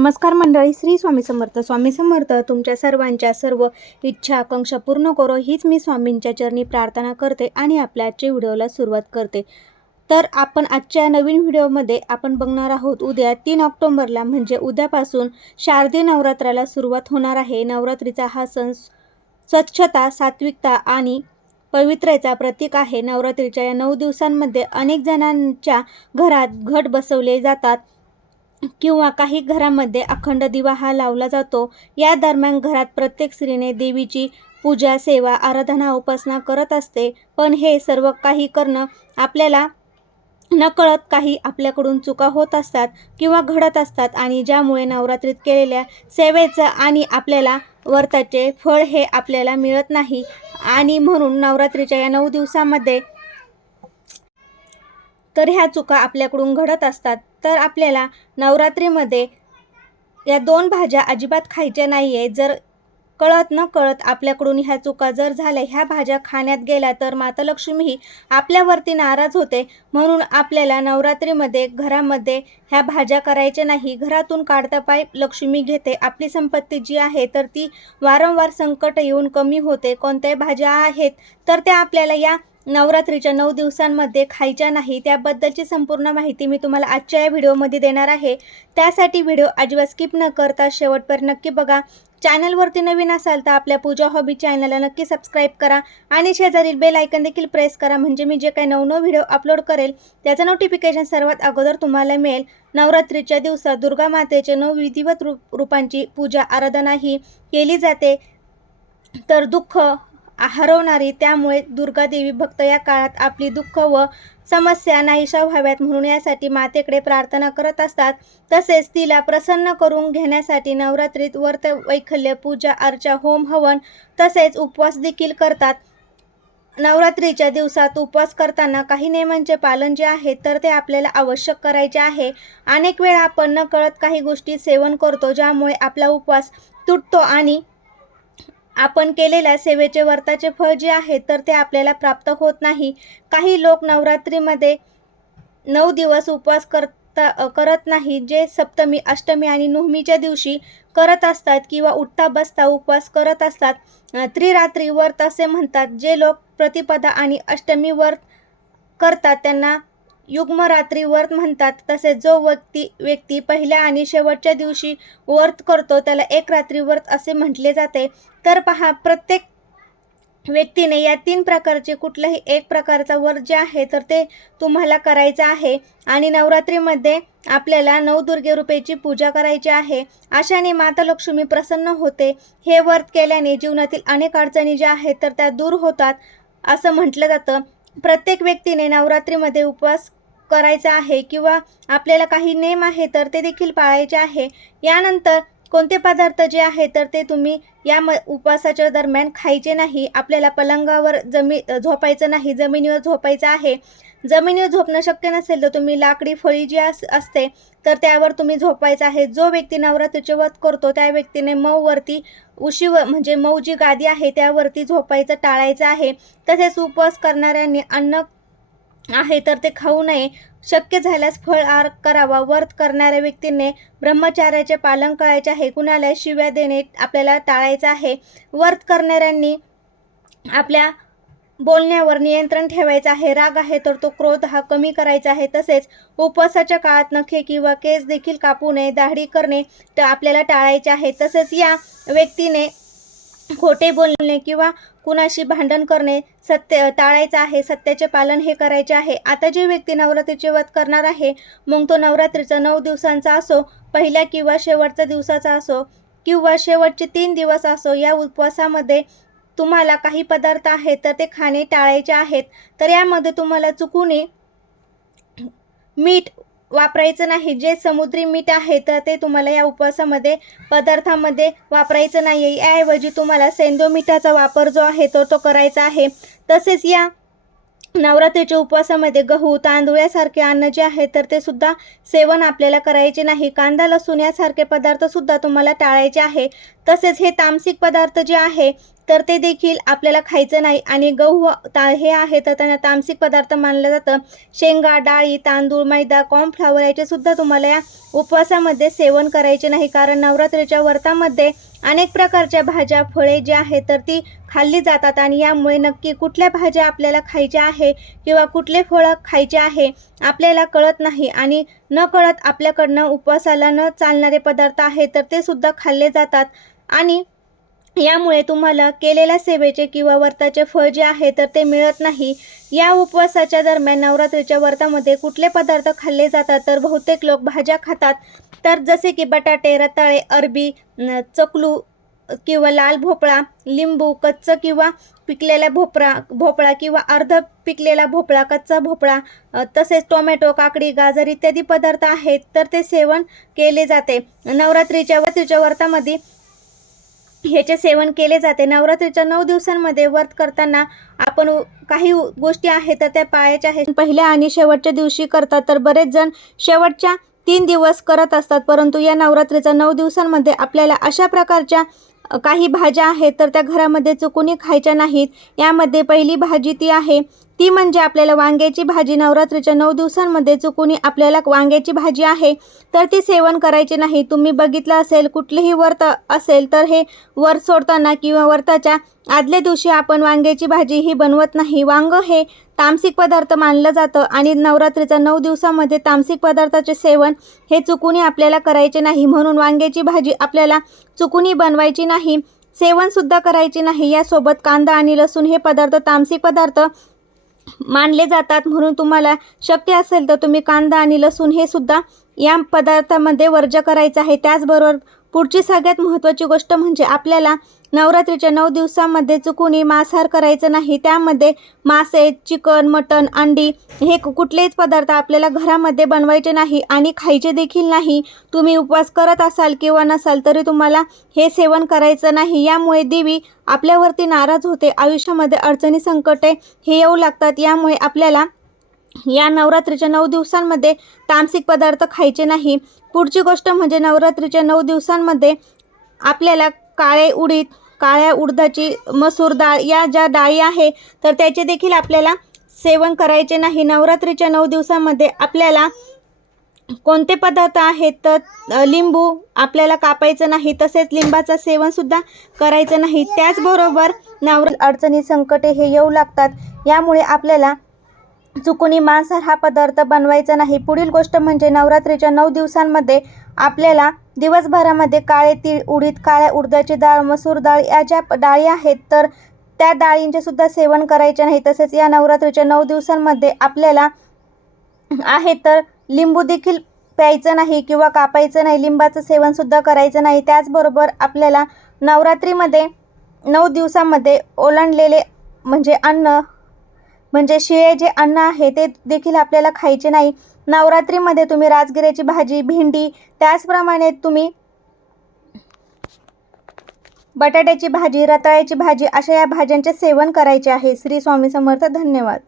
नमस्कार मंडळी, श्री स्वामी समर्थ. स्वामी समर्थ तुमच्या सर्वांच्या सर्व इच्छा आकांक्षा पूर्ण करो हीच मी स्वामींच्या चरणी प्रार्थना करते आणि आपल्या आजच्या व्हिडिओला सुरुवात करते. तर आपण आजच्या नवीन व्हिडिओमध्ये आपण बघणार आहोत उद्या 3 ऑक्टोबरला म्हणजे उद्यापासून शारदीय नवरात्राला सुरुवात होणार आहे. नवरात्रीचा हा सण स्वच्छता, सात्विकता आणि पवित्रतेचा प्रतीक आहे. नवरात्रीच्या या 9 दिवसांमध्ये अनेक जणांच्या घरात घट बसवले जातात किंवा काही घरामध्ये अखंड दिवा हा लावला जातो. या दरम्यान घरात प्रत्येक स्त्रीने देवीची पूजा, सेवा, आराधना, उपासना करत असते. पण हे सर्व काही करणं आपल्याला नकळत काही आपल्याकडून चुका होत असतात किंवा घडत असतात आणि ज्यामुळे नवरात्रीत केलेल्या सेवेचं आणि आपल्याला व्रताचे फळ हे आपल्याला मिळत नाही. आणि म्हणून नवरात्रीच्या या 9 दिवसामध्ये तर ह्या चुका आपल्याकडून घडत असतात. तर आपल्याला नवरात्रीमध्ये या 2 भाज्या अजिबात खायच्या नाही आहे. जर कळत न कळत आपल्याकडून ह्या चुका जर झाल्या, ह्या भाज्या खाण्यात गेल्या तर माता लक्ष्मी ही आपल्यावरती नाराज होते. म्हणून आपल्याला नवरात्रीमध्ये घरामध्ये ह्या भाज्या करायच्या नाही. घरातून काढता पाय लक्ष्मी घेते. आपली संपत्ती जी आहे तर ती वारंवार संकट येऊन कमी होते. कोणत्याही भाज्या आहेत तर त्या आपल्याला या नवरात्रीच्या 9 दिवसांमध्ये खायच्या नाही. त्याबद्दलची संपूर्ण माहिती मी तुम्हाला आजच्या या व्हिडिओमध्ये देणार आहे. त्यासाठी व्हिडिओ अजिबात स्किप न करता शेवटपर्यंत नक्की बघा. चॅनलवरती नवीन असाल तर आपल्या पूजा हॉबी चॅनलला नक्की सबस्क्राईब करा आणि शेजारील बेल आयकन देखील प्रेस करा, म्हणजे मी जे काही नवनवीन व्हिडिओ अपलोड करेल त्याचं नोटिफिकेशन सर्वात अगोदर तुम्हाला मिळेल. नवरात्रीच्या दिवसात दुर्गा मातेचे 9 विधिवत रूपांची पूजा आराधना ही केली जाते. तर दुःख हरवणारी, त्यामुळे दुर्गा देवी भक्त या काळात आपली दुःख व समस्या नाहीशा व्हाव्यात म्हणून यासाठी मातेकडे प्रार्थना करत असतात. तसेच तिला प्रसन्न करून घेण्यासाठी नवरात्रीत व्रत, वैकल्य, पूजा अर्चा, होम हवन तसेच उपवास देखील करतात. नवरात्रीच्या दिवसात उपवास करताना काही नियमांचे पालन जे आहे तर ते आपल्याला आवश्यक करायचे आहे. अनेक वेळा आपण नकळत काही गोष्टी सेवन करतो ज्यामुळे आपला उपवास तुटतो आणि आपण केलेल्या सेवेचे व्रताचे फळ जे आहे तर ते आपल्याला प्राप्त होत नाही. काही लोक नवरात्रीमध्ये 9 दिवस उपवास करत नाही, जे सप्तमी, अष्टमी आणि नवमीच्या दिवशी करत असतात किंवा उठता बसता उपवास करत असतात. त्रिरात्री व्रत असे म्हणतात. जे लोक प्रतिपदा आणि अष्टमी व्रत करतात त्यांना युग्मरात्री व्रत म्हणतात. तसेच जो व्यक्ती पहिल्या आणि शेवटच्या दिवशी व्रत करतो त्याला एक रात्री व्रत असे म्हटले जाते. तर पहा, प्रत्येक व्यक्तीने या 3 प्रकारचे कुठलंही एक प्रकारचा व्रत जे आहे तर ते तुम्हाला करायचं आहे. आणि नवरात्रीमध्ये आपल्याला नवदुर्गे रूपेची पूजा करायची आहे. अशाने माता लक्ष्मी प्रसन्न होते. हे व्रत केल्याने जीवनातील अनेक अडचणी ज्या आहेत तर त्या दूर होतात असं म्हटलं जातं. प्रत्येक व्यक्तीने नवरात्रीमध्ये उपवास करायचा आहे किंवा आपल्याला काही नियम आहे तर ते देखील पाळायचे आहे. यानंतर कोणते पदार्थ जे आहे तर ते तुम्ही या उपवासाच्या दरम्यान खायचे नाही. आपल्याला पलंगावर झोपायचं नाही, जमिनीवर झोपायचं आहे. जमिनीवर झोपणं शक्य नसेल तर तुम्ही लाकडी फळी जी असते तर त्यावर तुम्ही झोपायचं आहे. जो व्यक्ती नवरात्रीचे व्रत करतो त्या व्यक्तीने मऊवरती उशीवर म्हणजे मऊ जी गादी आहे त्यावरती झोपायचं टाळायचं आहे. तसेच उपवास करणाऱ्यांनी अन्न आहे तर ते खाऊ नये. शक्य झाल्यास फळाहार करावा. व्रत करणाऱ्या व्यक्तीने ब्रह्मचार्याचे पालन करायचे आहे. कुणाला शिव्या देणे आपल्याला टाळायचं आहे. व्रत करणाऱ्यांनी आपल्या बोलण्यावर नियंत्रण ठेवायचं आहे. राग आहे तर तो क्रोध हा कमी करायचा आहे. तसेच उपवासाच्या काळात नखे किंवा केस देखील कापू नये. दाढी करणे तर आपल्याला टाळायचे आहे. तसेच या व्यक्तीने खोटे बोलणे किंवा कुणाशी भांडण करणे सत्य टाळायचं आहे. सत्याचे पालन हे करायचे आहे. आता जे व्यक्ती नवरात्रीचे व्रत करणार आहे मग तो नवरात्रीचा 9 दिवसांचा असो, पहिल्या किंवा शेवटच्या दिवसाचा असो किंवा शेवटचे 3 दिवस असो, या उपवासामध्ये तुम्हाला काही पदार्थ आहेत तर ते खाणे टाळायचे आहेत. तर यामध्ये तुम्हाला चुकूनही मीठ वापरायचं नाही. जे समुद्री मीठ आहे तर ते तुम्हाला या उपवासामध्ये पदार्थामध्ये वापरायचं नाही आहे. याऐवजी तुम्हाला सेंधव मिठाचा वापर जो आहे तो करायचा आहे. तसेच या नवरात्रीच्या उपवासामध्ये गहू तांदूळ यासारखे अन्न जे आहे तर ते सुद्धा सेवन आपल्याला करायचे नाही. कांदा लसूण यासारखे पदार्थ सुद्धा तुम्हाला टाळायचे आहे. तसेच हे तामसिक पदार्थ जे आहे तर ते देखील आपल्याला खायचं नाही. आणि गहू हे आहे तर त्यांना तामसिक पदार्थ मानलं जातं. शेंगा डाळी तांदूळ मैदा कॉर्नफ्लॉवर याचे सुद्धा तुम्हाला या उपवासामध्ये सेवन करायचे नाही. कारण नवरात्रीच्या व्रतामध्ये अनेक प्रकारच्या भाज्या फळे जे आहे तर ती खाल्ली जातात आणि यामुळे नक्की कुठल्या भाज्या आपल्याला खायच्या आहे किंवा कुठले फळं खायचे आहे आपल्याला कळत नाही. आणि न कळत आपल्याकडनं उपवासाला न चालणारे पदार्थ आहे तर ते सुद्धा खाल्ले जातात. आणि यामुळे तुम्हाला केलेल्या सेवेचे किंवा व्रताचे फळ जे आहे तर ते मिळत नाही. या उपवासाच्या दरम्यान नवरात्रीच्या व्रतामध्ये कुठले पदार्थ खाल्ले जातात तर बहुतेक लोक भाज्या खातात. तर जसे की बटाटे रताळे अरबी चकलू किंवा लाल भोपळा लिंबू कच्चं किंवा पिकलेला भोपळा किंवा अर्ध पिकलेला भोपळा कच्चा भोपळा तसेच टोमॅटो काकडी गाजर इत्यादी पदार्थ आहेत तर ते सेवन केले जाते. नवरात्रीच्या व्रतामध्ये ह्याचे सेवन केले जाते. नवरात्रीच्या 9 दिवसांमध्ये व्रत करताना आपण काही गोष्टी आहेत तर त्या पाळायच्या आहेत. पहिल्या आणि शेवटच्या दिवशी करतात तर बरेच जण शेवटच्या 3 दिवस करत असतात. परंतु या नवरात्रीच्या 9 दिवसांमध्ये आपल्याला अशा प्रकारच्या काही भाज्या आहेत तर त्या घरामध्ये चुकूनही खायच्या नाहीत. यामध्ये पहिली भाजी ती म्हणजे आपल्याला वांग्याची भाजी. नवरात्रीच्या 9 दिवसांमध्ये चुकूनही आपल्याला वांग्याची भाजी आहे तर ती सेवन करायची नाही. तुम्ही बघितलं असेल कुठलेही व्रत असेल तर हे व्रत सोडताना किंवा व्रताच्या आदल्या दिवशी आपण वांग्याची भाजी ही बनवत नाही. वांग हे तामसिक पदार्थ मानलं जातं आणि नवरात्रीच्या 9 दिवसामध्ये तामसिक पदार्थाचे सेवन हे चुकूनही आपल्याला करायचे नाही. म्हणून वांग्याची भाजी आपल्याला चुकूनही बनवायची नाही, सेवनसुद्धा करायची नाही. यासोबत कांदा आणि लसूण हे पदार्थ तामसिक पदार्थ मानले जातात. म्हणून तुम्हाला शक्य असेल तर तुम्ही कांदा आणि लसूण हे सुद्धा या पदार्थामध्ये वर्ज्य करायचं आहे. त्याचबरोबर पुढची सगळ्यात महत्त्वाची गोष्ट म्हणजे आपल्याला नवरात्रीच्या 9 दिवसांमध्ये चुकूनही मांसाहार करायचं नाही. त्यामध्ये मासे चिकन मटण अंडी हे कुठलेच पदार्थ आपल्याला घरामध्ये बनवायचे नाही आणि खायचे देखील नाही. तुम्ही उपवास करत असाल किंवा नसाल तरी तुम्हाला हे सेवन करायचं नाही. यामुळे देवी आपल्यावरती नाराज होते. आयुष्यामध्ये अडचणी संकटे हे येऊ लागतात. यामुळे आपल्याला या नवरात्रीच्या 9 दिवसांमध्ये तामसिक पदार्थ खायचे नाही. पुढची गोष्ट म्हणजे नवरात्रीच्या 9 दिवसांमध्ये आपल्याला काळ्या उडदाची मसूर डाळ या ज्या डाळी आहे तर त्याचे देखील आपल्याला सेवन करायचे नाही. नवरात्रीच्या 9 दिवसांमध्ये आपल्याला कोणते पदार्थ आहेत तर लिंबू आपल्याला कापायचं नाही. तसेच लिंबाचं सेवनसुद्धा करायचं नाही. त्याचबरोबर अडचणी संकटे हे येऊ लागतात. यामुळे आपल्याला चुकूनही मांसाहार हा पदार्थ बनवायचा नाही. पुढील गोष्ट म्हणजे नवरात्रीच्या 9 दिवसांमध्ये आपल्याला दिवसभरामध्ये काळे तीळ उडीद काळ्या उडदाची डाळ मसूर डाळ या ज्या डाळी आहेत तर त्या डाळींचे सुद्धा सेवन करायचे नाही. तसेच या नवरात्रीच्या 9 दिवसांमध्ये आपल्याला आहे तर लिंबू देखील प्यायचं नाही किंवा कापायचं नाही. लिंबाचं सेवनसुद्धा करायचं नाही. त्याचबरोबर आपल्याला नवरात्रीमध्ये 9 दिवसांमध्ये ओलांडलेले म्हणजे अन्न म्हणजे शिळे जे अन्न आहे ते देखील आपल्याला खायचे नाही. नवरात्रीमध्ये तुम्ही राजगिऱ्याची भाजी भेंडी त्याचप्रमाणे तुम्ही बटाट्याची भाजी रताळ्याची भाजी अशा या भाज्यांचे सेवन करायचे आहे. श्री स्वामी समर्थ. धन्यवाद.